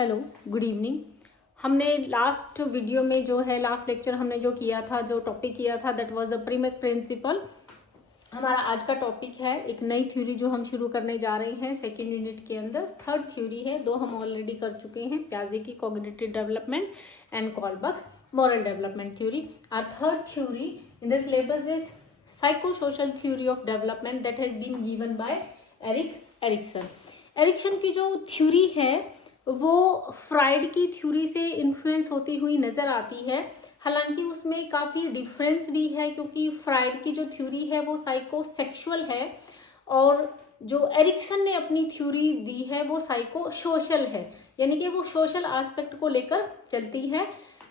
Hello, good evening. हमने last video में जो है लास्ट लेक्चर हमने जो किया था, जो टॉपिक किया था, दैट वाज द प्रीमिक प्रिंसिपल। हमारा आज का टॉपिक है एक नई थ्योरी जो हम शुरू करने जा रहे हैं सेकेंड यूनिट के अंदर। थर्ड थ्योरी है, दो हम ऑलरेडी कर चुके हैं, प्याजे की cognitive development and Kohlberg's moral development theory. Our third theory in the syllabus is psychosocial theory of development that has been given by Erikson. Erikson की जो थ्योरी है वो फ्राइड की थ्योरी से इन्फ्लुएंस होती हुई नज़र आती है। हालांकि उसमें काफ़ी डिफरेंस भी है, क्योंकि फ्राइड की जो थ्योरी है वो साइकोसेक्सुअल है और जो एरिक्सन ने अपनी थ्योरी दी है वो साइकोसोशल है, यानी कि वो सोशल एस्पेक्ट को लेकर चलती है।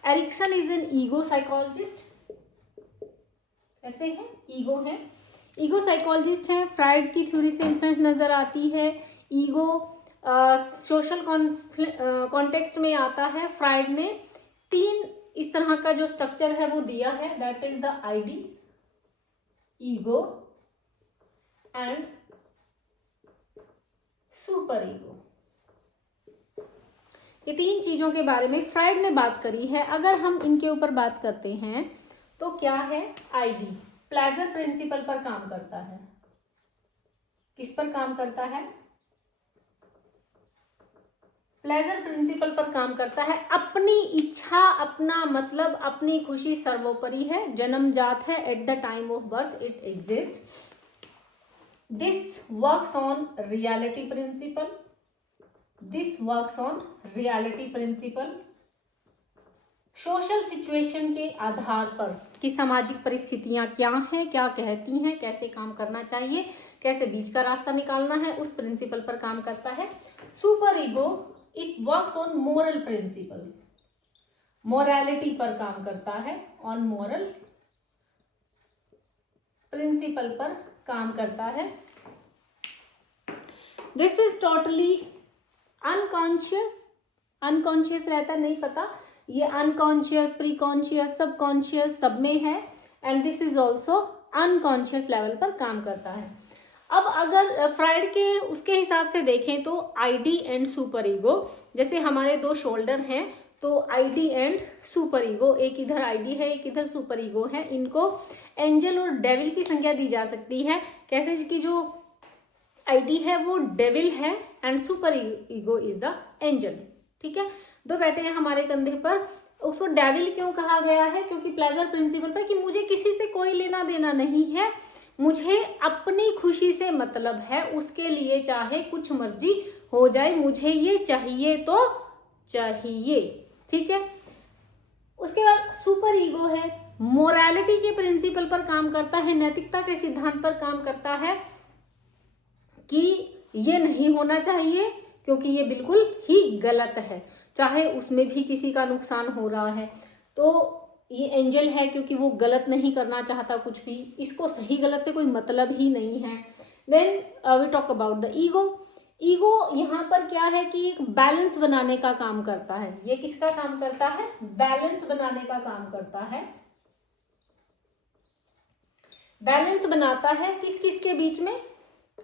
Erikson is an ego psychologist, ऐसे है, ईगो साइकोलॉजिस्ट है। फ्राइड की थ्योरी से इन्फ्लुएंस नज़र आती है। ईगो सोशल कॉन्टेक्स्ट में आता है। फ्राइड ने तीन इस तरह का जो स्ट्रक्चर है वो दिया है, that is the ID, ego and super ego. ये तीन चीजों के बारे में फ्राइड ने बात करी है। अगर हम इनके ऊपर बात करते हैं तो क्या है, आईडी प्लेजर प्रिंसिपल पर काम करता है। किस पर काम करता है? प्लेजर प्रिंसिपल पर काम करता है। अपनी इच्छा, अपना मतलब, अपनी खुशी सर्वोपरि है, जन्मजात है, at the time of birth it exist. This works on reality principle, social situation के आधार पर कि सामाजिक परिस्थितियां क्या हैं, क्या कहती हैं, कैसे काम करना चाहिए, कैसे बीच का रास्ता निकालना है, उस प्रिंसिपल पर काम करता है। Super ego it works on moral principle, morality पर काम करता है, ऑन मोरल प्रिंसिपल पर काम करता है। दिस इज टोटली अनकॉन्शियस रहता है, नहीं पता, ये अनकॉन्शियस, प्रीकॉन्शियस, सबकॉन्शियस सब में है, and this is also unconscious level पर काम करता है। अब अगर फ्राइड के उसके हिसाब से देखें तो आईडी एंड सुपर ईगो, जैसे हमारे दो शोल्डर हैं तो आईडी एंड सुपर ईगो, एक इधर आईडी है एक इधर सुपर ईगो है, इनको एंजल और डेविल की संज्ञा दी जा सकती है। कैसे कि जो आईडी है वो डेविल है and super ego is the angel. ठीक है, दो बैठे हैं हमारे कंधे पर। उसको डेविल क्यों कहा गया है? क्योंकि प्लेजर प्रिंसिपल पर कि मुझे किसी से कोई लेना देना नहीं है, मुझे अपनी खुशी से मतलब है, उसके लिए चाहे कुछ मर्जी हो जाए, मुझे ये चाहिए तो चाहिए। ठीक है, उसके बाद सुपर ईगो है, मोरालिटी के प्रिंसिपल पर काम करता है, नैतिकता के सिद्धांत पर काम करता है कि ये नहीं होना चाहिए क्योंकि ये बिल्कुल ही गलत है, चाहे उसमें भी किसी का नुकसान हो रहा है। तो ये एंजल है क्योंकि वो गलत नहीं करना चाहता कुछ भी, इसको सही गलत से कोई मतलब ही नहीं है। Then we talk about the ego. Ego यहाँ पर क्या है कि एक बैलेंस बनाने का काम करता है। ये किसका काम करता है? बैलेंस बनाने का काम करता है। बैलेंस बनाता है किस किस के बीच में?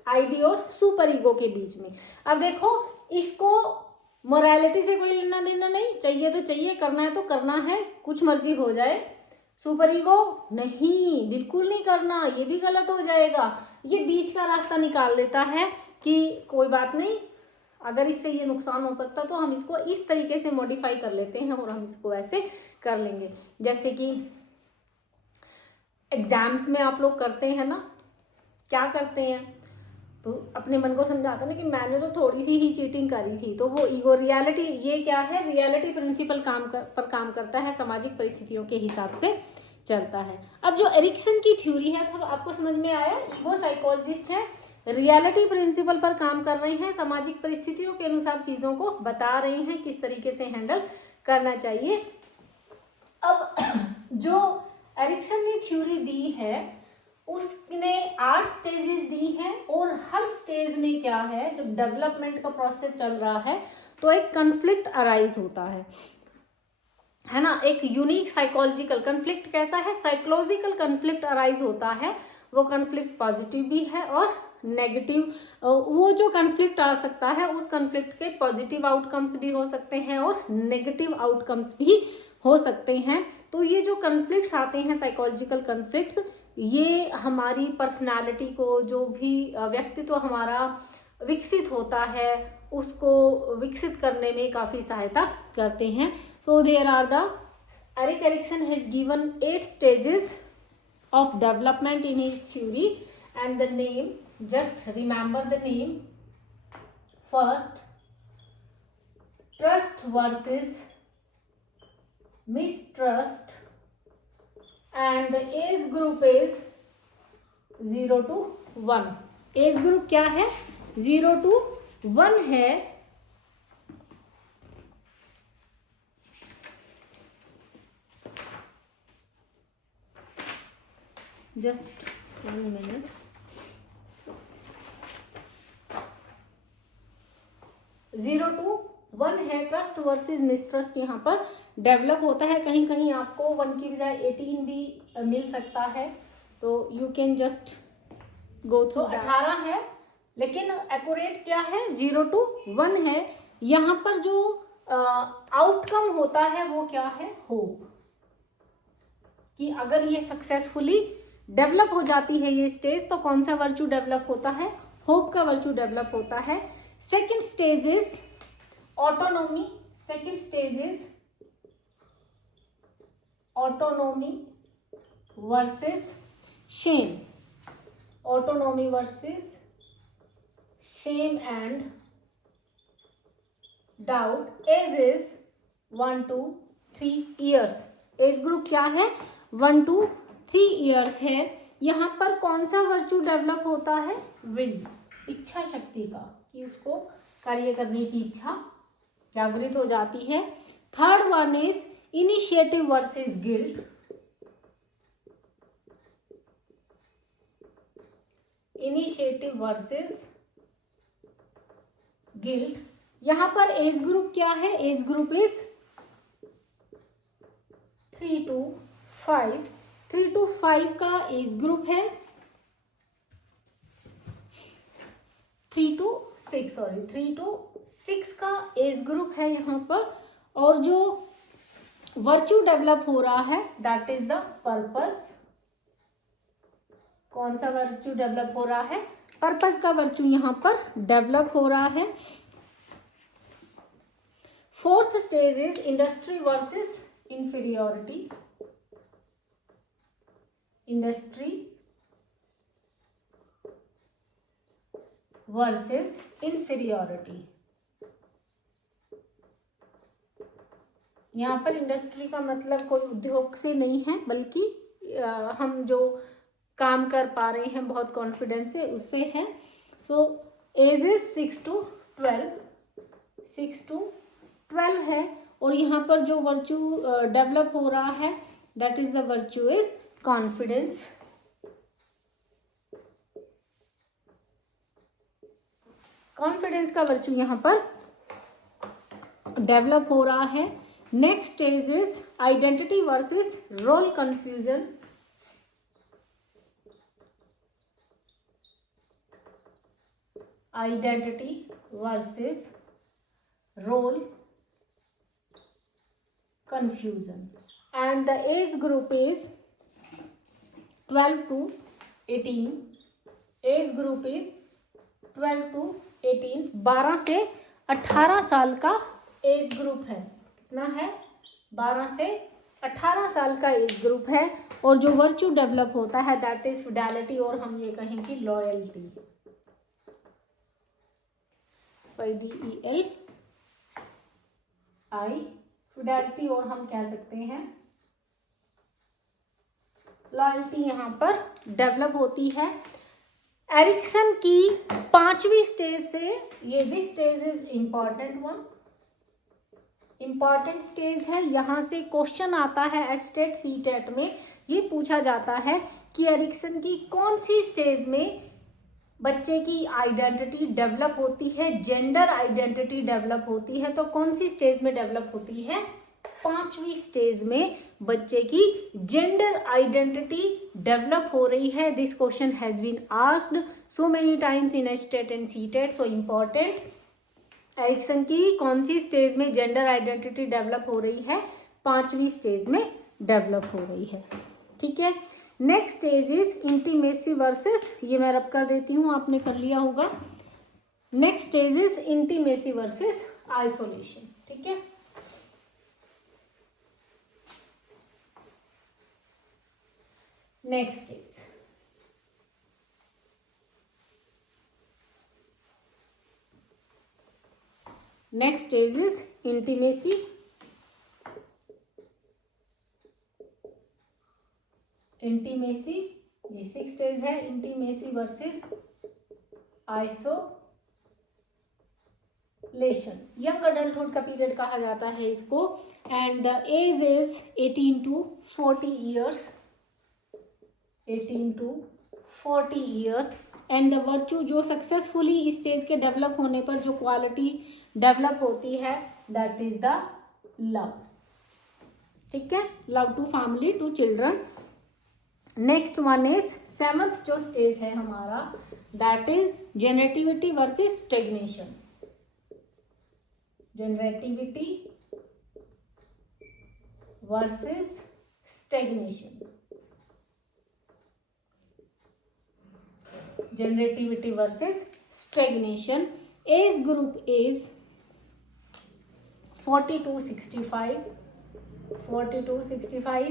आईडी और सुपर ईगो के बीच में। अब देखो, इसको मोरालिटी से कोई लेना देना नहीं, चाहिए तो चाहिए, करना है तो करना है, कुछ मर्जी हो जाए। सुपर ईगो नहीं, बिल्कुल नहीं करना, ये भी गलत हो जाएगा। ये बीच का रास्ता निकाल लेता है कि कोई बात नहीं, अगर इससे ये नुकसान हो सकता तो हम इसको इस तरीके से मॉडिफाई कर लेते हैं और हम इसको ऐसे कर लेंगे। जैसे कि एग्जाम्स में आप लोग करते हैं ना, क्या करते हैं, तो अपने मन को समझाते ना कि मैंने तो थोड़ी सी ही चीटिंग करी थी, तो वो ईगो रियलिटी, ये क्या है, रियलिटी प्रिंसिपल पर काम करता है, सामाजिक परिस्थितियों के हिसाब से चलता है। अब जो एरिक्सन की थ्योरी है, तो आपको समझ में आया, ईगो साइकोलॉजिस्ट है, रियलिटी प्रिंसिपल पर काम कर रहे हैं, सामाजिक परिस्थितियों के अनुसार चीज़ों को बता रहे हैं किस तरीके से हैंडल करना चाहिए। अब जो एरिक्सन ने थ्योरी दी है उसने 8 स्टेजेस दी हैं, और हर स्टेज में क्या है, जब डेवलपमेंट का प्रोसेस चल रहा है तो एक कन्फ्लिक्ट अराइज होता है ना, एक यूनिक साइकोलॉजिकल कन्फ्लिक्ट। कैसा है? साइकोलॉजिकल कन्फ्लिक्ट अराइज होता है। वो कन्फ्लिक्ट पॉजिटिव भी है और नेगेटिव, वो जो कन्फ्लिक्ट आ सकता है उस कन्फ्लिक्ट के पॉजिटिव आउटकम्स भी हो सकते हैं और नेगेटिव आउटकम्स भी हो सकते हैं। तो ये जो कन्फ्लिक्ट्स आते हैं, साइकोलॉजिकल कन्फ्लिक्ट्स, ये हमारी पर्सनालिटी को, जो भी व्यक्तित्व हमारा विकसित होता है उसको विकसित करने में काफ़ी सहायता करते हैं। So there are the Eric Erikson has given 8 stages of development in his theory, and the name, just remember the name. First, trust versus mistrust, and the age group is 0 to 1. As group क्या है? 0 to 1 है। Just 1 minute। 0 to 1 है। Trust versus mistrust यहाँ पर develop होता है। कहीं कहीं आपको 1 की बजाय 18 भी मिल सकता है, तो you can just go through. 18 है, लेकिन एक्यूरेट क्या है? 0 to 1 है। यहाँ पर जो आउटकम होता है वो क्या है? होप, कि अगर ये सक्सेसफुली डेवलप हो जाती है ये स्टेज, तो कौन सा वर्चू डेवलप होता है? होप का वर्चू डेवलप होता है। Second stage is autonomy. Second stage is autonomy versus shame. Autonomy versus shame and doubt. Age is 1 to 3 years। Age group क्या है? 1 to 3 years है। यहाँ पर कौन सा वर्चू डेवलप होता है? विल, इच्छा शक्ति का, कि उसको कार्य करने की इच्छा जागृत हो जाती है। Third one is initiative versus guilt. Initiative versus guilt. यहाँ पर एज ग्रुप क्या है? As group is 3 to 5। 3 to 5 का एज ग्रुप है। 3 to 6 का एज ग्रुप है यहाँ पर। और जो वर्चू डेवलप हो रहा है दैट इज द पर्पस। कौन सा वर्चू डेवलप हो रहा है? पर्पस का वर्चू यहाँ पर डेवलप हो रहा है। Fourth stage is industry versus inferiority. Industry versus inferiority. यहाँ पर इंडस्ट्री का मतलब कोई उद्योग से नहीं है, बल्कि हम जो काम कर पा रहे हैं बहुत कॉन्फिडेंस से, उससे है। So age is 6 to 12। 6 to 12 है। और यहाँ पर जो वर्चू डेवलप हो रहा है that is the virtue is confidence. Confidence का वर्चू यहाँ पर डेवलप हो रहा है। Next stage is identity versus role confusion. Identity versus role confusion, and the age group is 12 to 18। Age group is 12 to 18। 12 से 18 साल का एज ग्रुप है। कितना है? 12 से 18 साल का एज ग्रुप है। और जो वर्चू डेवलप होता है दैट इज फिडेलिटी, और हम ये कहेंगे लॉयल्टी। FIDELI, फिडेलिटी, और हम कह सकते हैं लॉयल्टी यहाँ पर डेवलप होती है। एरिक्सन की 5वीं स्टेज से ये भी stage is important one. Important stage है। यहाँ से क्वेश्चन आता है HTET CTET में, ये पूछा जाता है कि एरिक्सन की कौन सी स्टेज में बच्चे की आइडेंटिटी डेवलप होती है, जेंडर आइडेंटिटी डेवलप होती है। तो कौन सी स्टेज में डेवलप होती है? 5वीं स्टेज में बच्चे की जेंडर आइडेंटिटी डेवलप हो रही है. This question has been asked so many times in HTET and CTET, so important. Erikson की कौन सी स्टेज में जेंडर आइडेंटिटी डेवलप हो रही है? 5वीं स्टेज में डेवलप हो रही है. ठीक है. Next stage is intimacy versus, ये मैं रब कर देती हूँ, आपने कर लिया होगा. Next stage is intimacy versus isolation. ठीक है. Next stage next stage is intimacy. Intimacy ये 6 स्टेज है. Intimacy versus isolation. Young adulthood का पीरियड कहा जाता है इसको. And the age is 18 to 40 years. 18 to 40 years. And the virtue, जो सक्सेसफुली इस स्टेज के डेवलप होने पर जो क्वालिटी डेवलप होती है, दैट इज द लव. ठीक है. Love to family, to children. Next one is 7th जो स्टेज है हमारा, that is generativity versus stagnation. Generativity versus stagnation. Generativity versus stagnation. Age group is 40 to 65. 40 to 65.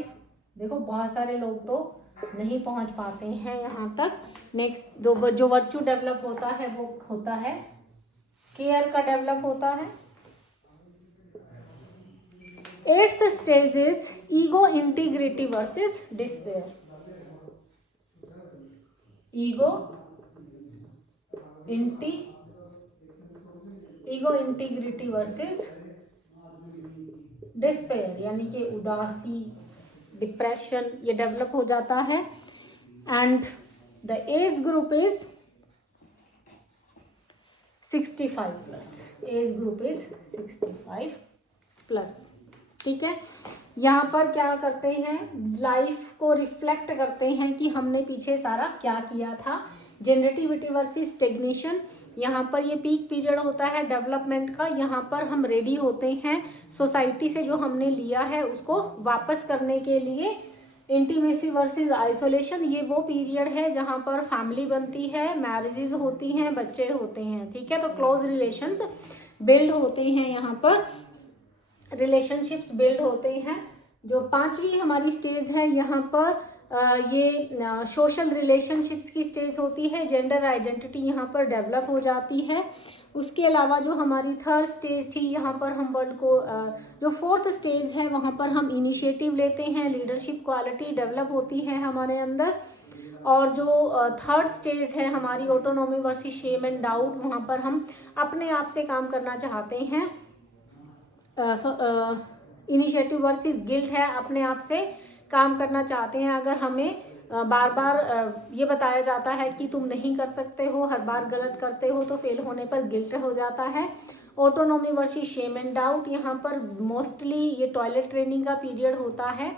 देखो बहुत सारे लोग तो नहीं पहुंच पाते हैं यहाँ तक. नेक्स्ट जो वर्च्यू डेवलप होता है वो होता है केयर का डेवलप होता है. 8th stage is ego integrity versus despair. Ego integrity versus despair, यानी कि उदासी, डिप्रेशन, ये डेवलप हो जाता है. And the as group is 65 plus. As group is 65 plus. ठीक है. यहाँ पर क्या करते हैं, लाइफ को रिफ्लेक्ट करते हैं कि हमने पीछे सारा क्या किया था. Generativity versus stagnation. यहाँ पर ये पीक पीरियड होता है डेवलपमेंट का. यहाँ पर हम रेडी होते हैं सोसाइटी से जो हमने लिया है उसको वापस करने के लिए. इंटीमेसी वर्सेस आइसोलेशन, ये वो पीरियड है जहाँ पर फैमिली बनती है, मैरिजेज होती हैं, बच्चे होते हैं. ठीक है. तो क्लोज रिलेशंस बिल्ड होते हैं, यहाँ पर रिलेशनशिप्स बिल्ड होते हैं. जो 5वीं हमारी स्टेज है यहाँ पर ये सोशल रिलेशनशिप्स की स्टेज होती है. जेंडर आइडेंटिटी यहाँ पर डेवलप हो जाती है. उसके अलावा जो हमारी 3rd स्टेज थी, यहाँ पर हम वर्ल्ड को जो 4th स्टेज है वहाँ पर हम इनिशिएटिव लेते हैं, लीडरशिप क्वालिटी डेवलप होती है हमारे अंदर. और जो 3rd स्टेज है हमारी autonomy versus shame and doubt, वहाँ पर हम अपने आप से काम करना चाहते हैं. इनिशिएटिव वर्सेस गिल्ट है, अपने आप से काम करना चाहते हैं. अगर हमें बार बार ये बताया जाता है कि तुम नहीं कर सकते हो, हर बार गलत करते हो, तो फेल होने पर गिल्ट हो जाता है. Autonomy versus shame and doubt, यहाँ पर मोस्टली ये टॉयलेट ट्रेनिंग का पीरियड होता है,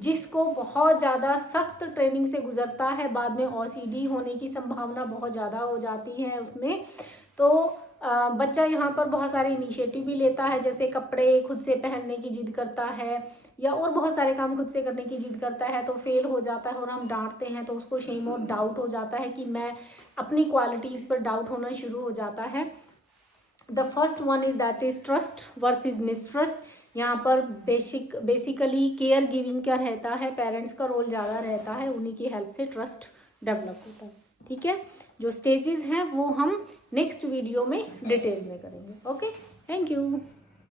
जिसको बहुत ज़्यादा सख्त ट्रेनिंग से गुजरता है. बाद में OCD होने की संभावना बहुत ज़्यादा हो जाती है उसमें. तो बच्चा यहाँ पर बहुत सारे इनिशिएटिव भी लेता है, जैसे कपड़े खुद से पहनने की जिद करता है या और बहुत सारे काम खुद से करने की जिद करता है. तो फेल हो जाता है और हम डांटते हैं तो उसको शेम और डाउट हो जाता है कि मैं अपनी क्वालिटीज़ पर डाउट होना शुरू हो जाता है. The first one is that is trust versus mistrust. यहाँ पर बेसिकली केयर गिविंग का रहता है, पेरेंट्स का रोल ज़्यादा रहता है, उन्हीं की हेल्प से ट्रस्ट डेवलप होता है. ठीक है. जो स्टेजेस हैं वो हम नेक्स्ट वीडियो में डिटेल में करेंगे. Okay, thank you.